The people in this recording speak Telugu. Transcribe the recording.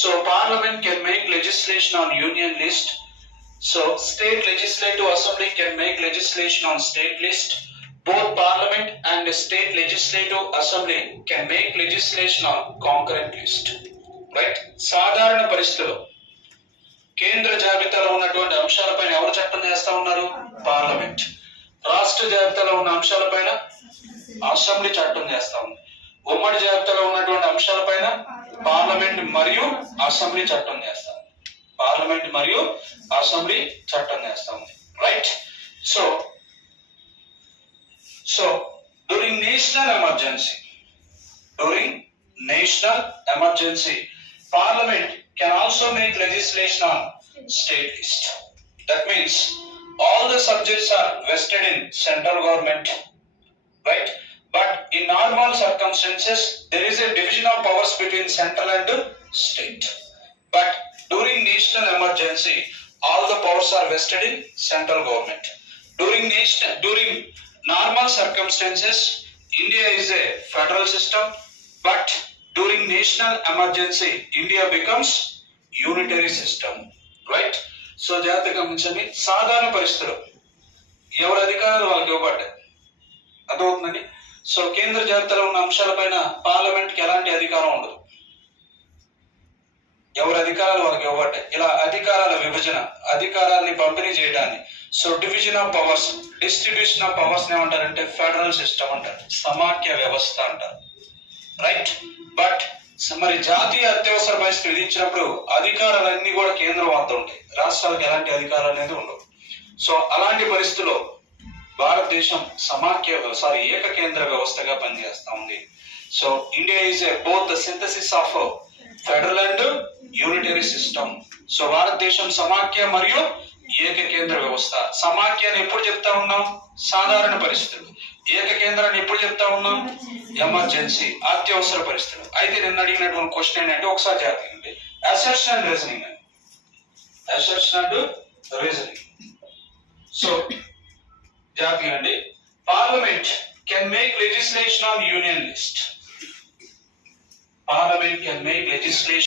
So Parliament can make legislation on union list. So state legislative assembly can make legislation on state list. Both Parliament and the state legislative assembly can make legislation on concurrent list. Right? సాధారణ పరిస్థితుల్లో కేంద్ర జాబితాలో ఉన్నటువంటి అంశాలపైన ఎవరు చట్టం చేస్తా ఉన్నారు? పార్లమెంట్. రాష్ట్ర జాబితాలో ఉన్న అంశాలపైన అసెంబ్లీ చట్టం చేస్తా ఉంది. ఉమ్మడి జాబితాలో ఉన్నటువంటి అంశాలపైన పార్లమెంట్ మరియు అసెంబ్లీ చట్టం చేస్తా ఉంది. పార్లమెంట్ మరియు అసెంబ్లీ చట్టం చేస్తా ఉంది. Right? So during national emergency Parliament can also make legislation on state list. That means all the subjects are vested in central government, right? But in normal circumstances, there is a division of powers between central and state. But during national emergency, all the powers are vested in central government. During normal circumstances, India is a federal system, but during national emergency, India becomes unitary system, right? So జాగ్రత్తగా గమనించండి. సాధారణ పరిస్థితులు ఎవరి అధికారాలు వాళ్ళకి ఇవ్వబడ్డాయి. అదవుతుందండి. సో కేంద్ర జాబితాలో ఉన్న అంశాలపైన పార్లమెంట్కి ఎలాంటి అధికారం ఉండదు. ఎవరి అధికారాలు వాళ్ళకి ఇవ్వబడ్డాయి. ఇలా అధికారాల విభజన, అధికారాన్ని పంపిణీ చేయడాన్ని, so division of powers, distribution of powers ఏమంటారంటే ఫెడరల్ సిస్టమ్ అంటారు, సమాఖ్య వ్యవస్థ అంటారు. రైట్? బట్ మరి జాతీయ అత్యవసర పరిస్థితి విధించినప్పుడు అధికారాలన్నీ కూడా కేంద్రం వద్ద ఉంటాయి. రాష్ట్రాలకు ఎలాంటి అధికారాలు అనేది ఉండవు. సో అలాంటి పరిస్థితుల్లో భారతదేశం ఏకకేంద్ర వ్యవస్థగా పనిచేస్తా ఉంది. So India is both the synthesis of federal and unitary system. So భారతదేశం సమాఖ్య మరియు ఏకకేంద్ర వ్యవస్థ. సమాఖ్యాన్ని ఎప్పుడు చెప్తా ఉన్నాం? సాధారణ పరిస్థితులు. ఏకకేంద్రాన్ని ఎప్పుడు చెప్తా ఉన్నాం? ఎమర్జెన్సీ, అత్యవసర పరిస్థితులు. అయితే నిన్న అడిగినటువంటి క్వశ్చన్ ఏంటంటే ఒకసారి జాగ్రత్తగా అసర్షన్ అండ్ రీజనింగ్ అండి. Assertion and reasoning. సో జాగ్రత్తగా అండి. Parliament can make legislation on union list. Parliament can make legislation